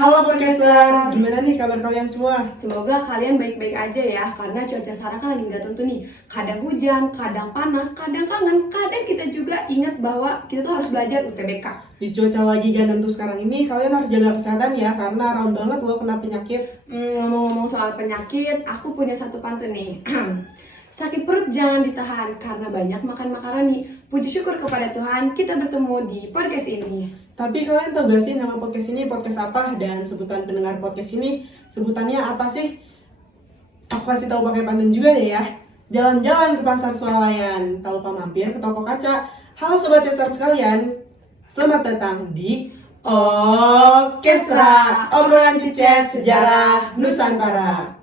Halo podcaster, gimana nih kabar kalian semua? Semoga kalian baik-baik aja ya, karena cuaca sekarang kan lagi nggak tentu nih. Kadang hujan, kadang panas, kadang kangen, kadang kita juga ingat bahwa kita tuh harus belajar UTBK. Di cuaca lagi gak tentu sekarang ini, kalian harus jaga kesehatan ya, karena rawan banget loh kena penyakit. Ngomong-ngomong soal penyakit, aku punya satu pantun nih. Sakit perut jangan ditahan, karena banyak makan makaroni. Puji syukur kepada Tuhan, kita bertemu di podcast ini. Tapi kalian tau gak sih nama podcast ini podcast apa? Dan sebutan pendengar podcast ini sebutannya apa sih? Aku kasih tahu pakai pantun juga deh ya. Jalan-jalan ke pasar swalayan, tak lupa mampir ke toko kaca. Halo sobat Chester sekalian, selamat datang di Orkestra, obrolan cicet sejarah Nusantara.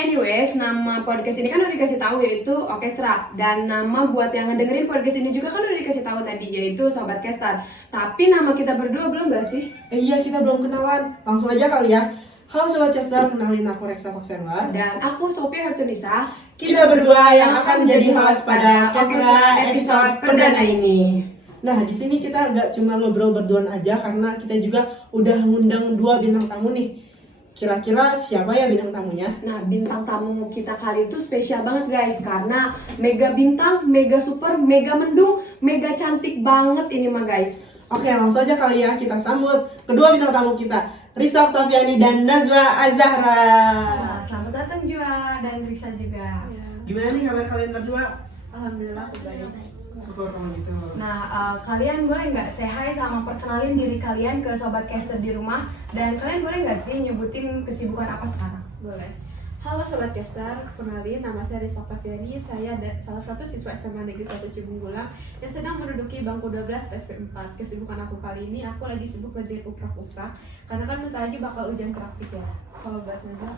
Anyways, nama podcast ini kan udah dikasih tahu yaitu Orkestra, dan nama buat yang ngedengerin podcast ini juga kan udah dikasih tahu tadi yaitu Sobat Kestar. Tapi nama kita berdua belum gak sih? Iya, kita belum kenalan. Langsung aja kali ya. Halo Sobat Chester, kenalin aku Reksa Foxenwar. Dan aku Sophia Hertunisa. Kita berdua yang akan menjadi host pada Orkestra episode perdana ini. Nah, di sini kita gak cuma ngobrol berduaan aja, karena kita juga udah ngundang 2 bintang tamu nih. Kira-kira siapa ya bintang tamunya? Nah, bintang tamu kita kali itu spesial banget guys, karena mega bintang, mega super, mega mendung, mega cantik banget ini mah guys. Oke, langsung aja kali ya kita sambut kedua bintang tamu kita, Risa Oktaviani dan Nazwa Azahra. Nah, selamat datang Jua dan Risa juga. Gimana nih kabar kalian berdua? Alhamdulillah aku baik. Syukur kalau gitu. Nah, kalian boleh nggak say hi sama perkenalin diri kalian ke Sobat Caster di rumah, dan kalian boleh nggak sih nyebutin kesibukan apa sekarang? Boleh. Halo Sobat Caster, kenalin nama saya Risa Oktaviani. Saya salah satu siswa SMA Negeri 1 Cibung Gulang yang sedang menduduki bangku 12 PSP 4. Kesibukan aku kali ini, aku lagi sibuk ngerjain uprah-uprah karena kan bentar lagi bakal ujian praktik ya. Kalau buat Nazwa?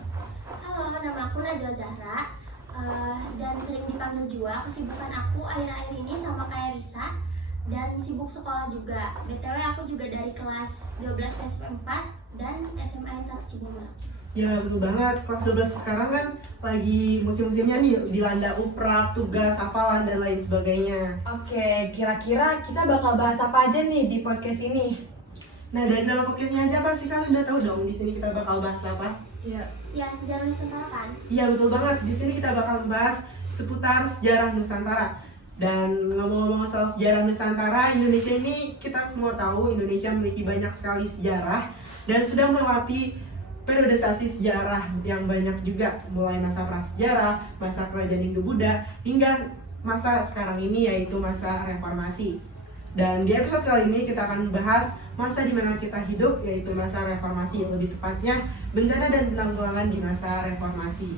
Halo, nama aku Nazwa Zahra dan sering dipanggil Jua. Kesibukan aku akhir-akhir ini sama kayak Risa dan sibuk sekolah juga. BTW aku juga dari kelas 12 PSP 4 dan SMA 1 Cibung. Ya betul banget, kelas 12 sekarang kan lagi musim-musimnya nih, dilanda uprah, tugas, hafalan, dan lain sebagainya. Oke, kira-kira kita bakal bahas apa aja nih di podcast ini? Nah, dari nama podcastnya aja pasti kalian udah tahu dong di sini kita bakal bahas apa? Iya. Ya, sejarah Nusantara kan? Iya betul banget, di sini kita bakal bahas seputar sejarah Nusantara. Dan ngomong-ngomong soal sejarah Nusantara, Indonesia ini kita semua tahu Indonesia memiliki banyak sekali sejarah dan sudah melewati periodisasi sejarah yang banyak juga, mulai masa prasejarah, masa kerajaan Hindu-Buddha, hingga masa sekarang ini yaitu masa reformasi. Dan di episode kali ini kita akan membahas masa di mana kita hidup, yaitu masa reformasi, lebih tepatnya bencana dan penanggulangan di masa reformasi.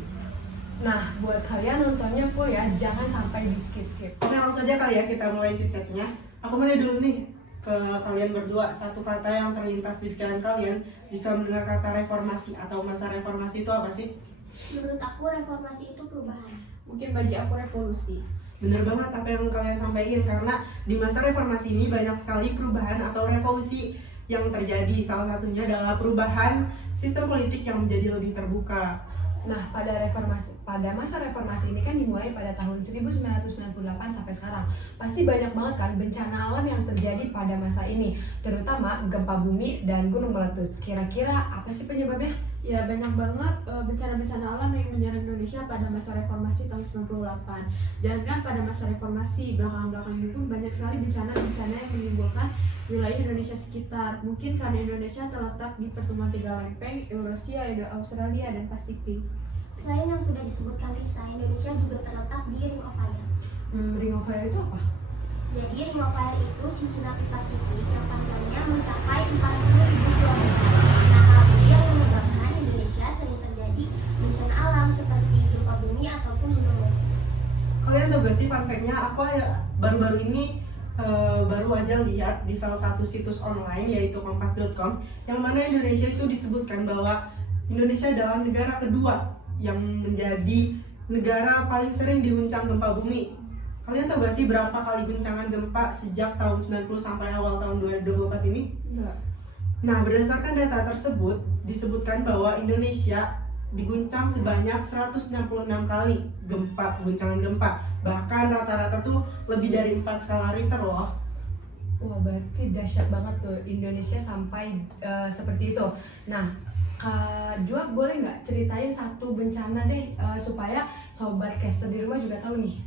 Nah, buat kalian nontonnya full ya, jangan sampai di skip-skip. Oke, langsung aja kali ya kita mulai chat-chatnya. Aku mulai dulu nih ke kalian berdua, satu kata yang terlintas di pikiran kalian jika mendengar kata reformasi atau masa reformasi itu apa sih? Menurut aku reformasi itu perubahan. Mungkin bagi aku revolusi. Bener banget apa yang kalian sampaikan, karena di masa reformasi ini banyak sekali perubahan atau revolusi yang terjadi. Salah satunya adalah perubahan sistem politik yang menjadi lebih terbuka. Nah, pada masa reformasi ini kan dimulai pada tahun 1998 sampai sekarang. Pasti banyak banget kan bencana alam yang terjadi pada masa ini, terutama gempa bumi dan gunung meletus. Kira-kira apa sih penyebabnya? Ya, banyak banget bencana-bencana alam yang menyerang Indonesia pada masa reformasi tahun 98. Dan kan pada masa reformasi belakang-belakang ini pun banyak sekali bencana-bencana yang menimbulkan wilayah Indonesia sekitar. Mungkin karena Indonesia terletak di pertemuan 3 lempeng, Eurasia, Australia, dan Pasifik. Selain yang sudah disebutkan Risa, Indonesia juga terletak di Ring of Fire. Ring of Fire itu apa? Jadi Ring of Fire itu cincin api Pasifik yang panjangnya mencapai 40.000 km. Nah, hal ini yang menyebabkan Indonesia sering terjadi bencana alam seperti gempa bumi ataupun gunung meletus. Kalian tahu gak sih fun fact-nya, aku baru-baru ini baru aja lihat di salah satu situs online yaitu kompas.com, yang mana Indonesia itu disebutkan bahwa Indonesia adalah negara kedua yang menjadi negara paling sering diguncang gempa bumi. Kalian tahu gak sih berapa kali guncangan gempa sejak tahun 90 sampai awal tahun 2024 ini? Enggak. Nah, berdasarkan data tersebut disebutkan bahwa Indonesia diguncang sebanyak 166 kali guncangan gempa. Bahkan rata-rata tuh lebih dari 4 skala Richter loh. Wah, berarti dahsyat banget tuh Indonesia sampai seperti itu. Nah, Kak Jua boleh nggak ceritain satu bencana deh supaya sobat caster di rumah juga tahu nih.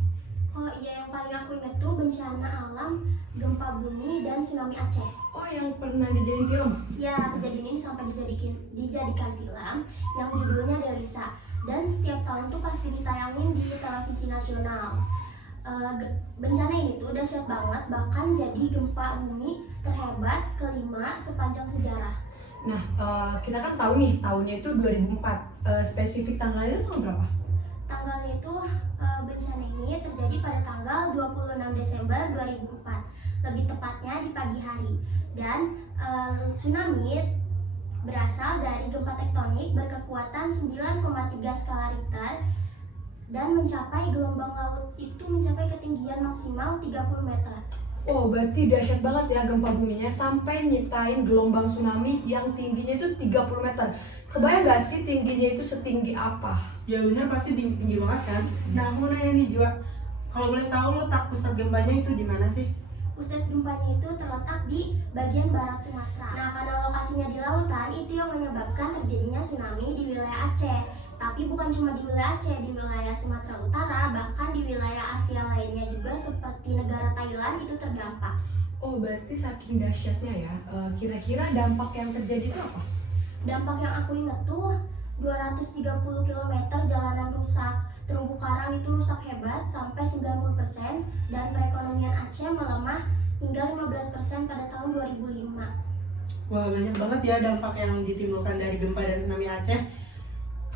Oh iya, yang paling aku ingat tuh bencana alam, gempa bumi, dan tsunami Aceh. Oh, yang pernah dijadiin film? Ya, kejadian ini sampai dijadikan film yang judulnya Delisa. Dan setiap tahun tuh pasti ditayangin di televisi nasional. Bencana ini tuh dahsyat banget, bahkan jadi gempa bumi terhebat kelima sepanjang sejarah. Nah, kita kan tahu nih tahunnya itu 2004. Spesifik tanggalnya itu tahun berapa? Tanggalnya itu bencana ini terjadi pada tanggal 26 Desember 2004, lebih tepatnya di pagi hari. Dan tsunami berasal dari gempa tektonik berkekuatan 9,3 skala Richter dan mencapai gelombang laut itu mencapai ketinggian maksimal 30 meter. Oh, berarti dahsyat banget ya gempa buminya sampai nyiptain gelombang tsunami yang tingginya itu 30 meter. Kebayang gak sih tingginya itu setinggi apa? Ya benar, pasti tinggi banget kan. Nah, aku mau nanya nih Jua, kalau boleh tahu letak pusat gempanya itu di mana sih? Pusat gempanya itu terletak di bagian barat Sumatera. Nah, karena lokasinya di lautan, itu yang menyebabkan terjadinya tsunami di wilayah Aceh. Tapi bukan cuma di wilayah Aceh, di wilayah Sumatera Utara, bahkan di wilayah Asia lainnya juga seperti negara Thailand itu terdampak. Oh, berarti saking dahsyatnya ya. Kira-kira dampak yang terjadi itu apa? Dampak yang aku ingat tuh 230 km jalanan rusak, terumbu karang itu rusak hebat sampai 90%, dan perekonomian Aceh melemah hingga 15% pada tahun 2005. Wah, banyak banget ya dampak yang ditimbulkan dari gempa dan tsunami Aceh.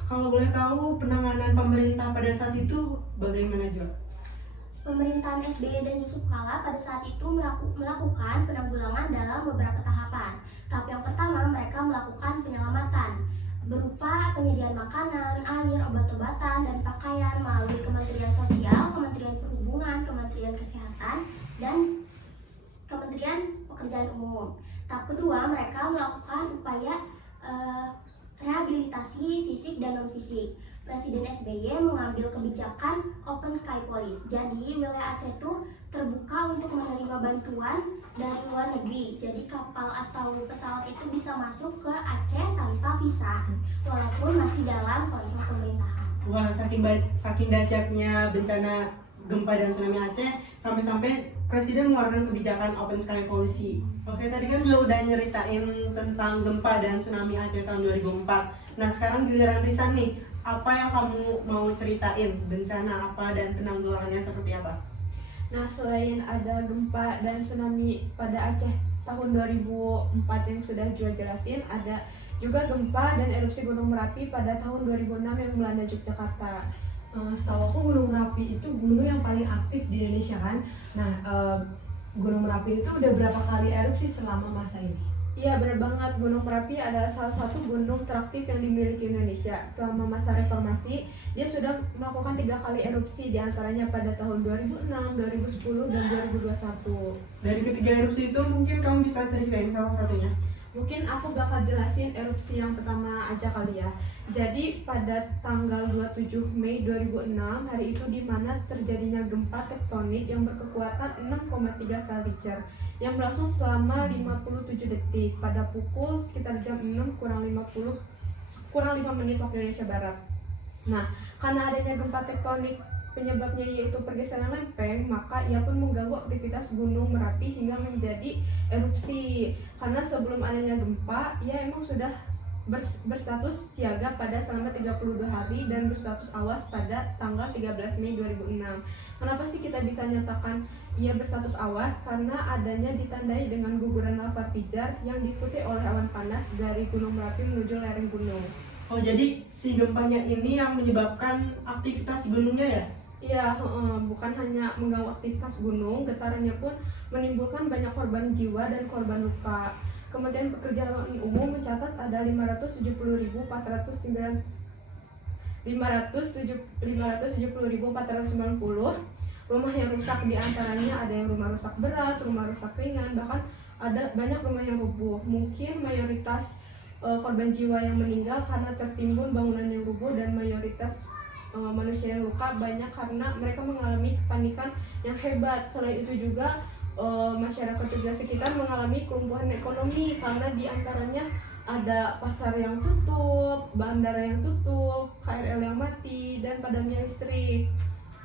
Kalau boleh tahu penanganan pemerintah pada saat itu bagaimana Jua? Pemerintahan SBY dan Yusuf Kala pada saat itu melakukan penanggulangan dalam beberapa tahapan. Tahap yang pertama, mereka melakukan penyelamatan berupa penyediaan makanan, air, obat-obatan, dan pakaian melalui Kementerian Sosial, Kementerian Perhubungan, Kementerian Kesehatan, dan Kementerian Pekerjaan Umum. Tahap kedua, mereka melakukan upaya rehabilitasi fisik dan non-fisik. Presiden SBY mengambil kebijakan Open Sky Policy. Jadi wilayah Aceh itu terbuka untuk menerima bantuan dari luar negeri. Jadi kapal atau pesawat itu bisa masuk ke Aceh tanpa visa, walaupun masih dalam kontrol pemerintahan. Wah, saking dahsyatnya bencana gempa dan tsunami Aceh, sampai-sampai Presiden mengeluarkan kebijakan Open Sky Policy. Oke, tadi kan juga udah nyeritain tentang gempa dan tsunami Aceh tahun 2004. Nah, sekarang giliran Risan nih, apa yang kamu mau ceritain? Bencana apa dan penanggulangannya seperti apa? Nah, selain ada gempa dan tsunami pada Aceh tahun 2004 yang sudah Jua jelasin, ada juga gempa dan erupsi Gunung Merapi pada tahun 2006 yang melanda Yogyakarta. Setahu aku Gunung Merapi itu gunung yang paling aktif di Indonesia kan. Nah, Gunung Merapi itu udah berapa kali erupsi selama masa ini? Iya, benar banget. Gunung Merapi adalah salah satu gunung teraktif yang dimiliki Indonesia. Selama masa reformasi, dia sudah melakukan 3 kali erupsi, diantaranya pada tahun 2006, 2010, dan 2021. Dari ketiga erupsi itu mungkin kamu bisa ceritain salah satunya. Mungkin aku bakal jelasin erupsi yang pertama aja kali ya. Jadi pada tanggal 27 Mei 2006, hari itu di mana terjadinya gempa tektonik yang berkekuatan 6,3 skala Richter yang berlangsung selama 57 detik pada pukul sekitar jam 6 kurang 5 menit waktu Indonesia Barat. Nah, karena adanya gempa tektonik penyebabnya yaitu pergeseran lempeng, maka ia pun mengganggu aktivitas Gunung Merapi hingga menjadi erupsi. Karena sebelum adanya gempa, ia emang sudah berstatus siaga pada selama 32 hari dan berstatus awas pada tanggal 13 Mei 2006. Kenapa sih kita bisa nyatakan ia berstatus awas? Karena adanya ditandai dengan guguran lava pijar yang diikuti oleh awan panas dari Gunung Merapi menuju lereng gunung. Oh, jadi si gempanya ini yang menyebabkan aktivitas gunungnya ya? Iya, bukan hanya mengganggu aktivitas gunung, getarannya pun menimbulkan banyak korban jiwa dan korban luka. Kementerian Pekerjaan Umum mencatat ada 570.490 rumah yang rusak, diantaranya ada yang rumah rusak berat, rumah rusak ringan, bahkan ada banyak rumah yang rubuh. Mungkin mayoritas korban jiwa yang meninggal karena tertimbun bangunan yang rubuh, dan mayoritas manusia yang luka banyak karena mereka mengalami kepanikan yang hebat. Selain itu juga masyarakat juga sekitar mengalami kelumpuhan ekonomi karena diantaranya ada pasar yang tutup, bandara yang tutup, KRL yang mati, dan padamnya listrik.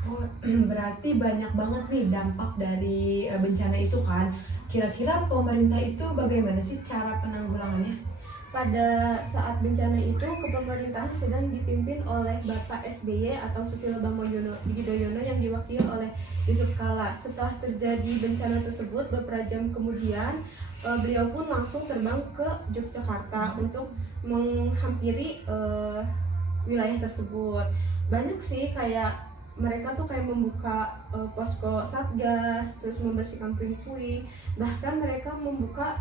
Oh, berarti banyak banget nih dampak dari bencana itu kan. Kira-kira pemerintah itu bagaimana sih cara penanggulangannya? Pada saat bencana itu, kepemerintahan sedang dipimpin oleh Bapak SBY atau Susilo Bambang Yudhoyono yang diwakili oleh Yusuf Kala. Setelah terjadi bencana tersebut, beberapa jam kemudian beliau pun langsung terbang ke Yogyakarta untuk menghampiri wilayah tersebut. Banyak sih kayak mereka tuh kayak membuka posko satgas, terus membersihkan puing-puing, bahkan mereka membuka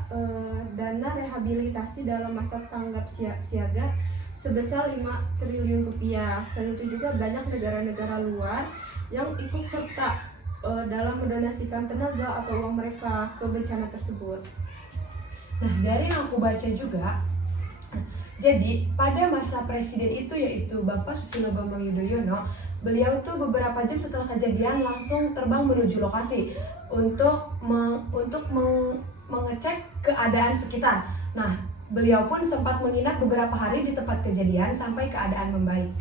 dana rehabilitasi dalam masa tanggap siaga sebesar 5 triliun rupiah. Selain itu juga banyak negara-negara luar yang ikut serta dalam mendonasikan tenaga atau uang mereka ke bencana tersebut. Nah, dari yang aku baca juga, jadi pada masa presiden itu yaitu Bapak Susilo Bambang Yudhoyono, beliau tuh beberapa jam setelah kejadian langsung terbang menuju lokasi untuk mengecek keadaan sekitar. Nah, beliau pun sempat menginap beberapa hari di tempat kejadian sampai keadaan membaik.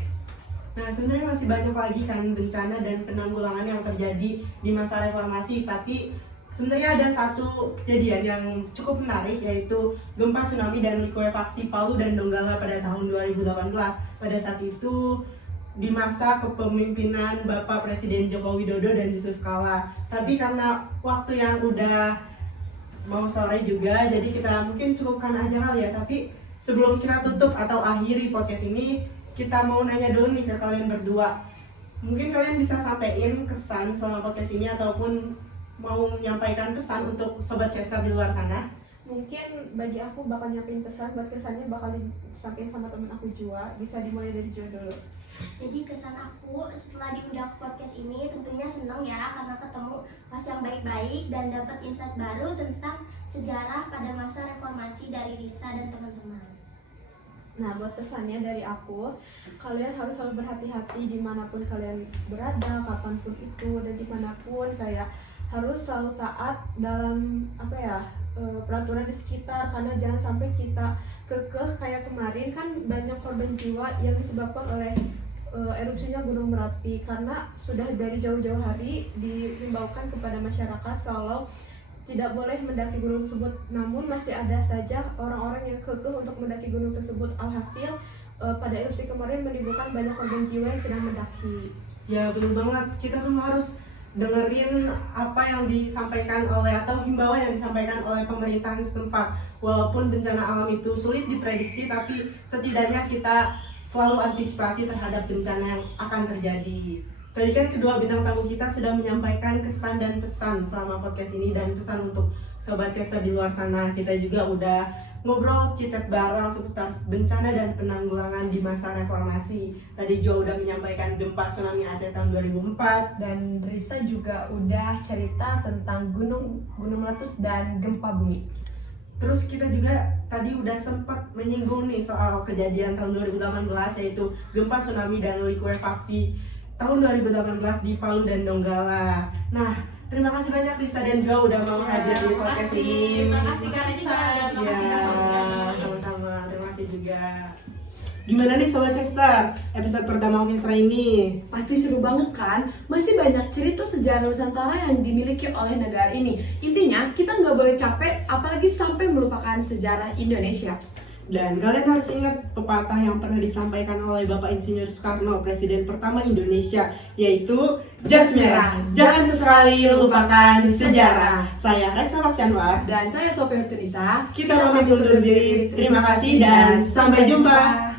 Nah, sebenarnya masih banyak lagi kan bencana dan penanggulangan yang terjadi di masa reformasi, tapi sebenarnya ada satu kejadian yang cukup menarik, yaitu gempa tsunami dan likuifaksi Palu dan Donggala pada tahun 2018. Pada saat itu di masa kepemimpinan Bapak Presiden Joko Widodo dan Yusuf Kala. Tapi karena waktu yang udah mau sore juga, jadi kita mungkin cukupkan aja kali ya. Tapi sebelum kita tutup atau akhiri podcast ini, kita mau nanya dulu nih ke kalian berdua. Mungkin kalian bisa sampaikan kesan selama podcast ini ataupun mau menyampaikan pesan untuk Sobat Caster di luar sana. Mungkin bagi aku bakal nyampein pesan, buat kesannya bakal disampaikan sama temen aku Jua. Bisa dimulai dari Jua dulu. Jadi kesan aku setelah diundang ke podcast ini tentunya seneng ya, karena ketemu pas yang baik-baik dan dapat insight baru tentang sejarah pada masa reformasi dari Risa dan teman-teman. Nah, buat pesannya dari aku, kalian harus selalu berhati-hati dimanapun kalian berada, kapanpun itu, dan dimanapun kayak harus selalu taat dalam peraturan di sekitar, karena jangan sampai kita kekeh kayak kemarin kan banyak korban jiwa yang disebabkan oleh erupsinya Gunung Merapi, karena sudah dari jauh-jauh hari dihimbaukan kepada masyarakat kalau tidak boleh mendaki gunung tersebut, namun masih ada saja orang-orang yang kekeh untuk mendaki gunung tersebut. Alhasil pada erupsi kemarin menimbulkan banyak korban jiwa yang sedang mendaki. Ya betul banget, kita semua harus dengerin apa yang disampaikan oleh atau himbauan yang disampaikan oleh pemerintahan setempat. Walaupun bencana alam itu sulit diprediksi, tapi setidaknya kita selalu antisipasi terhadap bencana yang akan terjadi. Tadi kan kedua bintang tamu kita sudah menyampaikan kesan dan pesan selama podcast ini, dan pesan untuk Sobat Caster di luar sana. Kita juga udah ngobrol cicat bareng seputar bencana dan penanggulangan di masa reformasi. Tadi juga udah menyampaikan gempa tsunami Aceh tahun 2004, Dan Risa juga udah cerita tentang gunung meletus dan gempa bumi. terus kita juga tadi udah sempat menyinggung nih soal kejadian tahun 2018, yaitu gempa tsunami dan likuifaksi tahun 2018 di Palu dan Donggala. Nah, terima kasih banyak Risa dan Jo udah mau hadir di podcast ini. Terima kasih Kak Risa. Ya, sama-sama. Terima kasih juga. Gimana nih Sobat Caster, episode pertama Orkestra ini? Pasti seru banget kan? Masih banyak cerita sejarah Nusantara yang dimiliki oleh negara ini. Intinya, kita nggak boleh capek, apalagi sampai melupakan sejarah Indonesia. Dan kalian harus ingat pepatah yang pernah disampaikan oleh Bapak Insinyur Soekarno, Presiden pertama Indonesia, yaitu jas merah, jangan sesekali lupakan sejarah. Saya Reksa Faksanwar, Dan saya Sophia Hurtunisa. kita pamit undur diri. Terima kasih dan sampai jumpa.